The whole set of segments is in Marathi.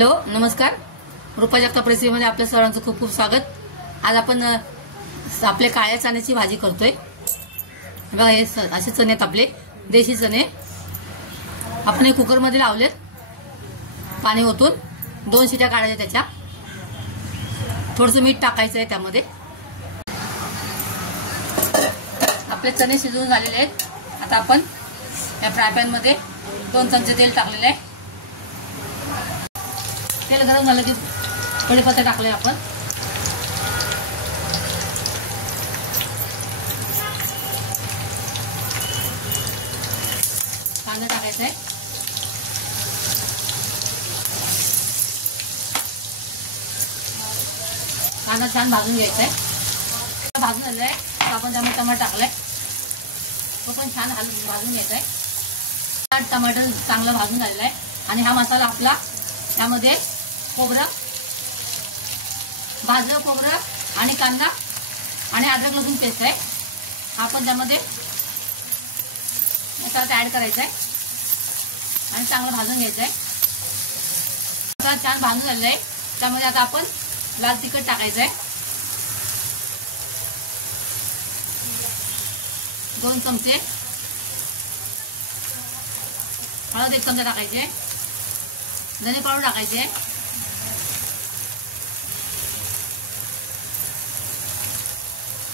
हॅलो नमस्कार, रुपा जगताप रेसिपीमध्ये आपल्या सर्वांचं खूप खूप स्वागत। आज आपण आपल्या काळ्या चण्याची भाजी करतोय। बघा हे असे चणे आहेत आपले देशी चणे। आपण हे कुकर मध्ये लावलेत, पाणी ओतून 2 शिट्या काढायच्या त्याच्या। थोडंसं मीठ टाकायचं आहे त्यामध्ये। आपले चणे शिजवून झालेले आहेत। आता आपण या फ्राय पॅन मध्ये 2 चमचे तेल टाकलेले आहे। तेल गरम झालं की कढीपत्ता टाकले आपण। कांदा टाकायचा आहे। कांदा छान भाजून घ्यायचा आहे। भाजून झालाय आपण त्यामध्ये टमाटर टाकलाय, तो पण छान भाजून घ्यायचा आहे। टमाटर चांगलं भाजून झालेला आहे आणि हा मसाला आपला त्यामध्ये खोबरं, भाजलं खोबरं आणि कांदा आणि अद्रक लसूण पेस्ट आहे। आपण त्यामध्ये मसाला ऍड करायचा आहे आणि चांगलं भाजून घ्यायचं आहे। मसाला छान भाजून झालेला आहे, त्यामध्ये आता आपण लाल तिखट टाकायचं आहे। 2 चमचे हळद 1 चमचा टाकायचे, धने पावडर टाकायचे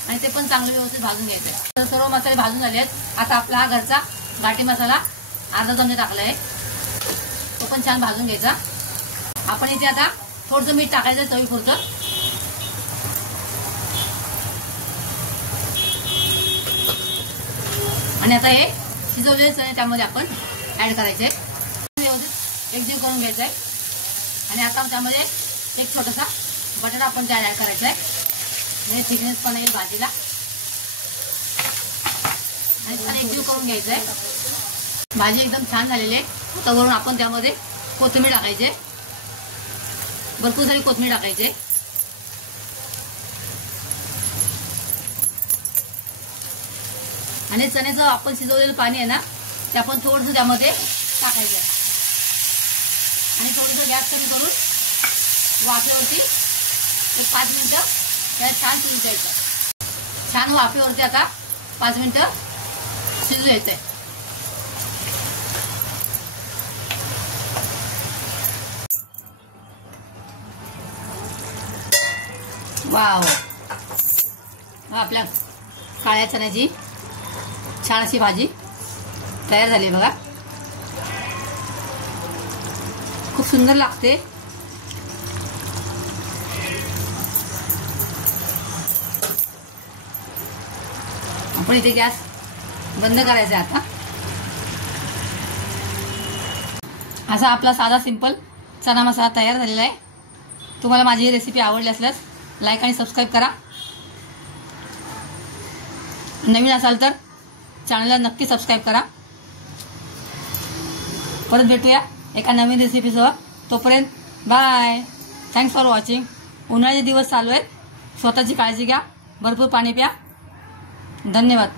आणि ते पण चांगले व्यवस्थित भाजून घ्यायचे। तर सर्व मसाले भाजून झाले आहेत। आता आपला हा घरचा घाटी मसाला अर्धा चमचा टाकलाय, तो पण छान भाजून घ्यायचा। आपण इथे आता थोडंसं मीठ टाकायचं चवीपुरतं। आणि आता हे शिजवलेले चणे त्यामध्ये आपण ऍड करायचे, व्यवस्थित एकजीव करून घ्यायचं आहे। आणि आता त्यामध्ये एक छोटासा बटाटा आपण त्या ऍड करायचा आहे, म्हणजे थिकनेस पण येईल भाजीला। आणि छान एकजीव करून घ्यायचं आहे। भाजी एकदम छान झालेली आहे। आता वरून आपण त्यामध्ये कोथिंबीर टाकायचे, भरपूर सारी कोथिंबीर टाकायचे। आणि चण्याचं आपण शिजवलेलं पाणी आहे ना, ते आपण थोडंसं त्यामध्ये टाकायचं आणि थोडंसं गॅस कमी करून वाफेवरती 5 मिनिटं छान शिजू द्यायचं। छान वाफेवरती आता 5 मिनिटं शिजू द्यायचंय। वाव, आपल्या काळ्या चण्याची छान अशी भाजी तयार झाली बघा। खूप सुंदर लागते। आपण इथे गॅस बंद करायचा आता। असा आपला साधा सिंपल चना मसाला तयार झालेला आहे। तुम्हाला माझी ही रेसिपी आवडली असल्यास लाईक आणि सबस्क्राईब करा। नवीन असाल तर चॅनलला नक्की सबस्क्राईब करा। परत भेटूया एका नवीन रेसिपीसह। तोपर्यंत बाय, थँक्स फॉर वॉचिंग। उन्हाळ्याचे दिवस चालू आहेत, स्वतःची काळजी घ्या, भरपूर पाणी प्या। धन्यवाद।